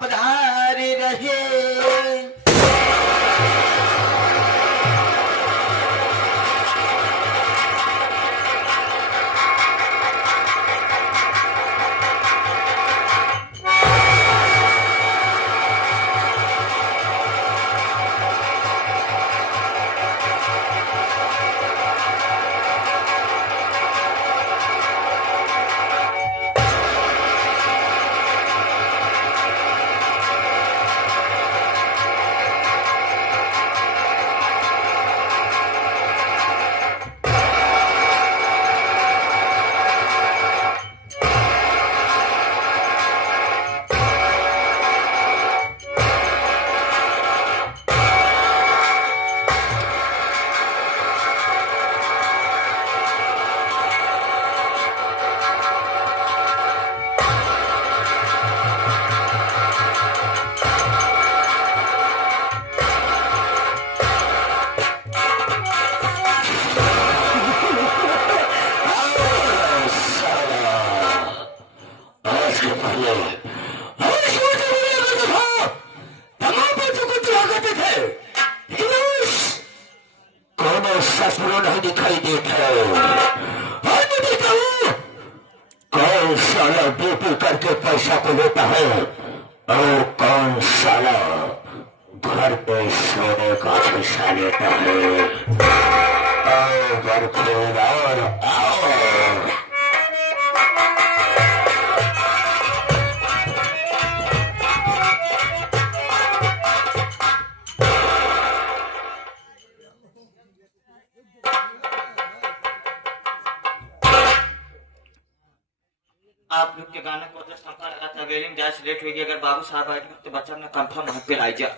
पधारे रहे। नहीं दिखाई देता और मुझे कहूँ कौन साला ड्यूटी करके पैसा को लेता है और कौन साला घर पे सोने का पैसा लेता है। आओ घर खोल और आओ। आप लोग के गाना को संका लगा था वेलिंग जैसे लेट हो गई। अगर बाबू साहब आए तो बच्चा ने कंफर्म हाथ पे लाई जा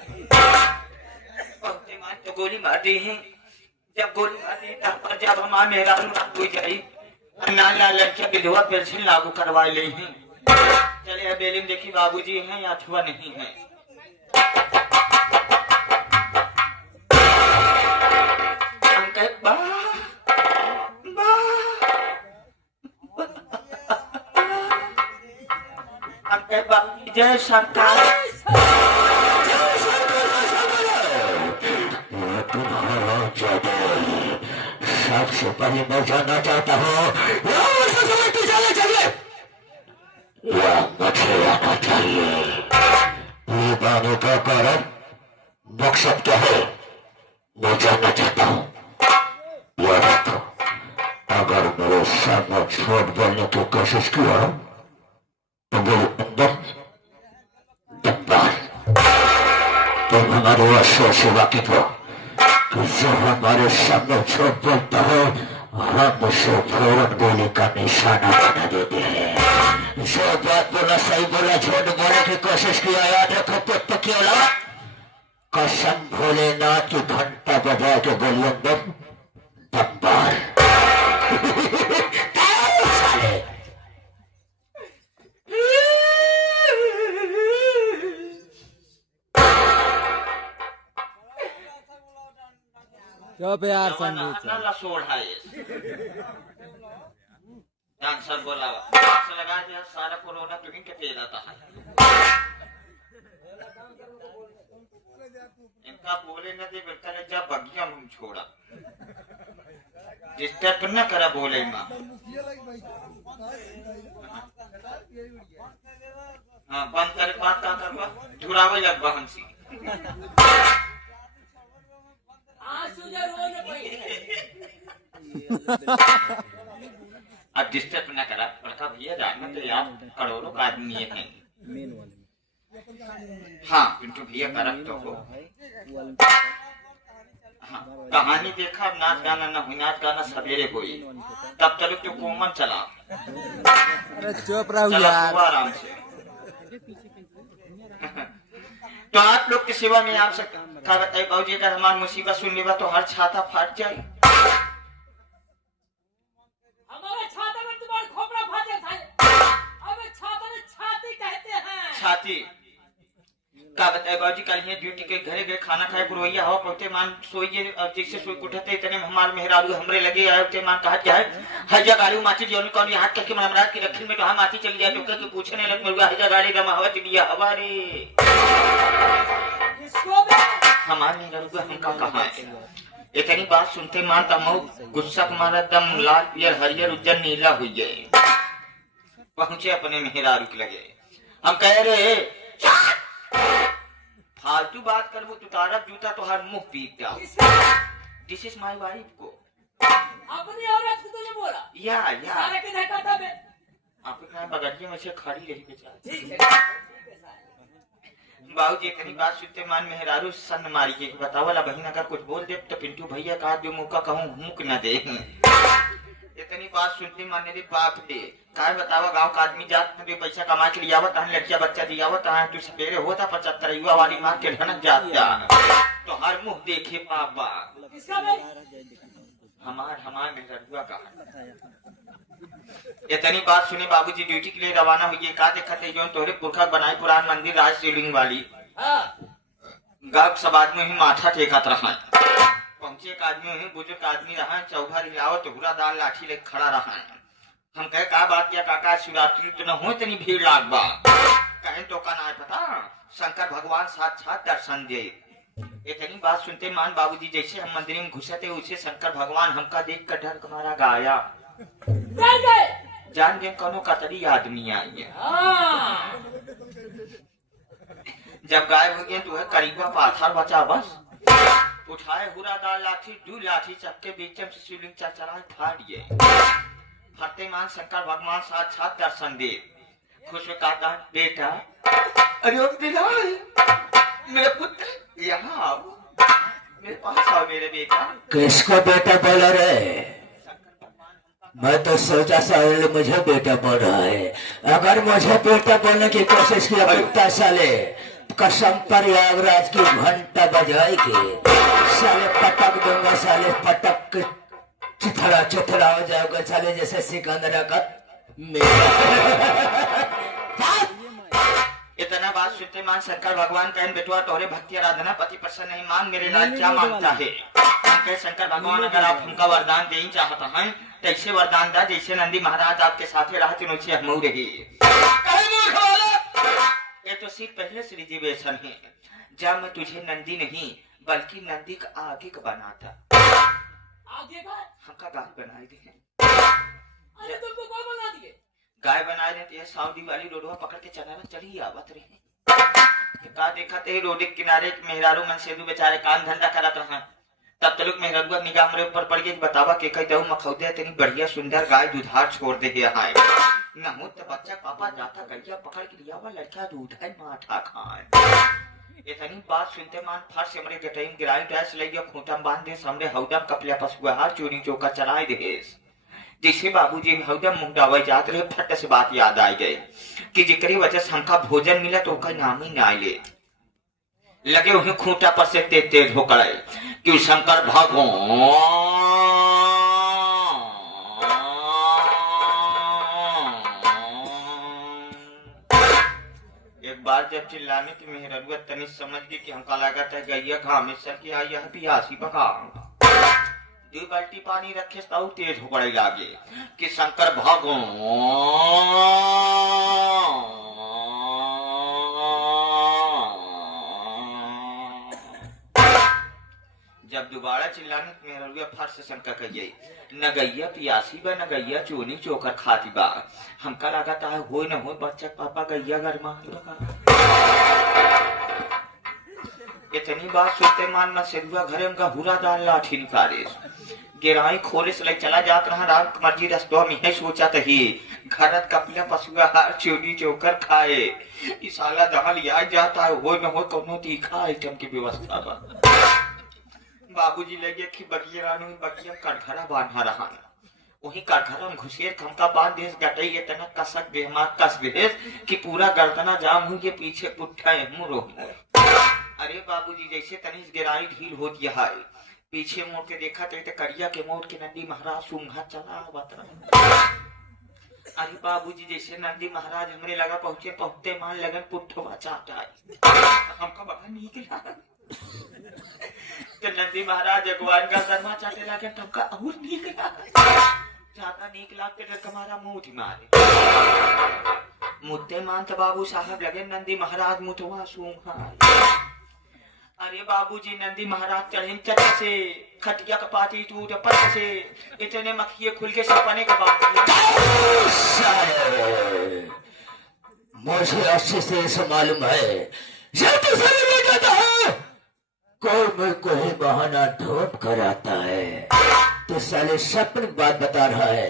तो गोली मार दी है। जब गोली मार दी तब पर जब हमारा मेरा हो जाई नाला लड़कियां विधवा पेंशन लागू करवा ली हैं। चलिए वेलिंग देखी बाबूजी हैं या अथवा नहीं है। जय शंकर। सबसे पहले मैं जानना चाहता हूँ या मुझे आना चाहिए। ये गाने का कारण मकसद क्या है मैं जानना चाहता हूँ। याद रखो अगर मेरे सामने झूठ बोलने की कोशिश किया तो मेरे अंदर तुम हमारे वास्तव से वाकिफ हो कि जो हमारे सामने झूठ बोलता है हम उसे फौरन गोली का निशाना बना देते हैं। जो बात बोला सही बोला, झूठ बोलने की कोशिश किया याद रखो कुत्ते की औलाद कसम भोलेनाथ की घंटा बजा के गोलियों में दब्बार। चुप यार संगीत लसोड़ है डांसर बोला डांस लगा दिया सारा कोरोना तुम्हें के पेड़ आता है। इनका बोले न दे बेटा ने जब बगिया मुंह छोड़ा डिस्टर्ब न करा बोले मां। हाँ बंद करे बात का करवा धुरावे लग बहन सी। अब डिस्टर्ब न करा बड़का भैया जाना तो यार करोड़ों का आदमी है। हाँ पिंटू भैया करम तो हो। हाँ कहानी देखा अब नाच गाना न हुई, नाच गाना सवेरे हुई तब चलो तो कोमन चला। अरे चुप रहो यार आराम से। तो आप लोग की सेवा में आप सकते क्या बताइए बाबूजी अगर हमारी मुसीबत सुनने तो हर छाता फाट जाए। हमारे छाता में तुम्हारा खोपड़ा फाटे था। अब छाता में छाती कहते हैं। छाती का बताए बाबूजी कल ये ड्यूटी के घरे गए खाना खाए पुरवैया हवा पहुंचे मान सोइए जैसे सोई उठते इतने हमार मेहरारू हमरे लगे आए ते मान कहा जाए हजा गाड़ी माची जोन कौन हाथ करके हमरा की रखिन में तो हम माची चली जाए तो के पूछने लग मरुआ हजा गाड़ी रमा हवा दिया हवा रे इसको भी हमार मेहरारू हमका कहा है इतनी बात सुनते मान तमो गुस्सा मारा दम लाल पियर हरियर उज्जर नीला हुई गए पहुंचे अपने मेहरारू के लगे हम कह रहे फालतू बात कर वो तुतारा जूता तो हर मुंह पीट जाओ दिस इज माय वाइफ को अपनी औरत को तूने बोला या सारे के देखा था बे आप क्या बगड़िए में से खड़ी रही बेचारी ठीक है बाबूजी इतनी बात सुनते मान मेहरारू सन मारी के बतावला बहन अगर कुछ बोल दे तो पिंटू भैया का जो मौका कहूं मुक न दे इतनी बात सुनते माने रे बाप दे काय बतावा गांव का आदमी जात में पैसा कमा के लिया आवत हन लड़किया बच्चा दिया आवत है तू सवेरे होता 75 युवा वाली मार के धनक जात जा तो हर मुंह देखे पापा इसका बे हमार मेहरुआ का इतनी बात सुने बाबूजी ड्यूटी के लिए रवाना हुई का देखते जो तोरे पुरखा बनाई पुरान मंदिर राज शिवलिंग वाली हां गांव सब आदमी ही माथा टेकत रहा पहुंचे एक आदमी ही बुजुर्ग आदमी रहा चौभा रिलावत हुरा दाल लाठी ले खड़ा रहा हम कहे का बात किया काका शिवरात्रि तो न हो इतनी भीड़ लागबा कहें तो का ना पता शंकर भगवान साक्षात दर्शन दे इतनी बात सुनते मान बाबूजी जैसे हम मंदिर में घुसते उसे शंकर भगवान हमका देख कर डर हमारा गाया डर गए जान दे कोनो कतरी आदमी आई है हां जब गायब हो गए तो है करीबा पाथर बचा बस उठाए हुरा दाल लाठी दू लाठी चक्के बीच में शिवलिंग चढ़ाए फाड़ दिए फटे मान शंकर भगवान साक्षात दर्शन दे खुश कहता बेटा अरे ओ बिलाल मेरे पुत्र यहाँ आओ मेरे पास आओ मेरे बेटा किसको बेटा बोला रे मैं तो सोचा साले मुझे बेटा बोल रहा है अगर मुझे बेटा बोलने की कोशिश किया कुत्ता साले कसम पर यागराज की घंटा बजाएगी साले पटक दूंगा साले पटक चिथड़ा चिथड़ा हो जाओगे साले जैसे सिकंदर का इतना बात सुनते मान शंकर भगवान कहन बेटुआ तोरे भक्ति आराधना पति प्रसन्न नहीं मांग मेरे लाल क्या मांगता है कहे शंकर भगवान अगर आप हमका वरदान दे चाहता है तो ऐसे वरदान दा जैसे नंदी महाराज आपके साथ रहते नीचे हम रही ये तो सिर्फ पहले से रिजर्वेशन है जब मैं तुझे नंदी नहीं बल्कि नंदी का आगे का बनाता आगे का हमका गाय बनाए दे अरे तुमको कौन बना दिए गाय बनाए देते ये सऊदी वाली रोडवा पकड़ के चलाना चली आवत रही का देखा ते रोड के किनारे मेहरारू मन सेदू बेचारे काम धंधा करत रहा तब तलुक मेहरारू निगाह मेरे ऊपर पड़ गई बतावा के कह दऊ मखौदे इतनी बढ़िया सुंदर गाय दुधार छोड़ दे है न हो तो बच्चा पापा जाता गैया पकड़ के लिया हुआ लड़का दूध है माठा खान इतनी बात सुनते मान फट से हमरे गटाइम गिराई डैश ले गया खूंटम बांध दे हमरे हौदम कपलिया पसुआ हार चोरी चौका चलाए दे जिसे बाबूजी हौदम मुंह डावे जात रहे फट से बात याद आ गई कि जिकरी वजह से हमका भोजन मिला तो उसका नाम ही ना ले लगे उन्हें खूंटा पर से तेज तेज होकर कि शंकर भगवान एक बार जब चिल्लाने की मेहरुआ तनिष समझ गई कि हमका लगा था गैया घामेश्वर की आई यह पियासी पका दो बाल्टी पानी रखे तो तेज हो पड़े लागे कि शंकर भगवान जब दोबारा चिल्लाने की मेहरुआ फट से शंकर कह गई न गैया पियासी बा न गैया चोनी चोकर खाती बा हमका लगा था हो न हो बच्चा पापा गैया घर में इतनी बात सुनते मान न सिद्धुआ घरे उनका हुरा दाल लाठी निकाले गिराई खोले से चला जात रहा राम मर्जी रस्तों में है सोचा तही घरत कपिला पशुआ हार चोरी चोकर खाए इस साला दहल याद जाता है हो न हो कोनो तीखा आइटम की व्यवस्था बा बाबूजी लगे कि बगिया रानू बगिया कटघरा बांधा रहा वही कटघरा में घुसेर खमका बांध देश गटई इतना कसक बेहमा कस देश कि पूरा गर्दना जाम हुई के पीछे पुट्ठा मुरो अरे बाबूजी जैसे तनिष गिराई ढील होती है पीछे मोड़ के देखा तो करिया के मोड़ के नंदी महाराज सुंघा चला अरे बाबूजी जैसे नंदी महाराज हमरे लगा पहुंचे पहुंचते मान लगन पुट्ठवा चाटा हमका बड़ा नीक लगा तो नंदी महाराज भगवान का शर्मा चाटे लगे तो हमका और नीक लगा ज्यादा नीक लागते तो हमारा मुंह मारे मुद्दे मान तो बाबू साहब लगे नंदी महाराज मुठवा सूंघा अरे बाबूजी नंदी महाराज चढ़े चट से खटिया का पाती टूट पट से इतने मखिए खुल के सपने का बात मुझे अच्छे से ऐसा मालूम है ये तो सभी में कहता है कोई बहाना ढूंढ कर आता है तो साले सपन बात बता रहा है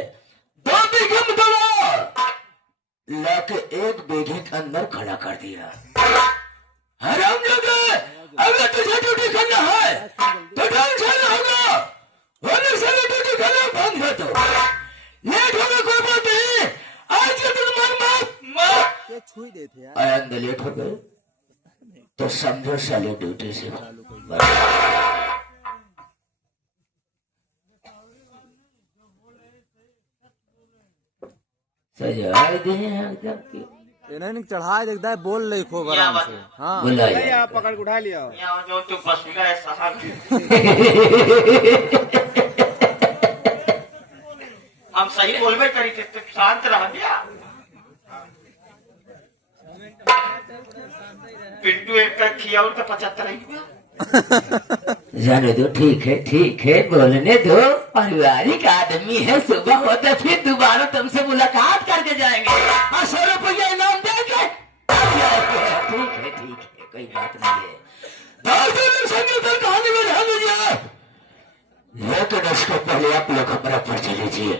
2 बीघे में दवा लाके 1 बीघे के अंदर खड़ा कर दिया हरामजादा अगर तुझे ड्यूटी करना है तो ढंग से होगा वरना सारी ड्यूटी करना बंद है तो लेट होगा कोई बात नहीं आज के दिन मार ये छुई देते यार आयंद लेट हो गए तो समझो साले ड्यूटी से सजा दे एकदम इन्हें चढ़ा देखता है बोल ले खूब आराम से हाँ बुलाइए आप पकड़ के उठा लिया यहाँ जो तू पसुला है साहब हम सही बोलबे करी थे तो शांत रह गया पिंटू एक का खिया और तो 75 ही गया जाने दो ठीक है बोलने दो पारिवारिक आदमी है सुबह होता फिर दोबारा तुमसे मुलाकात करके जाएंगे 100 रुपया इनाम देंगे ठीक है कोई बात नहीं है कहानी में ध्यान दीजिए लेकिन उसको पहले आप लोग हमारा परिचय लीजिए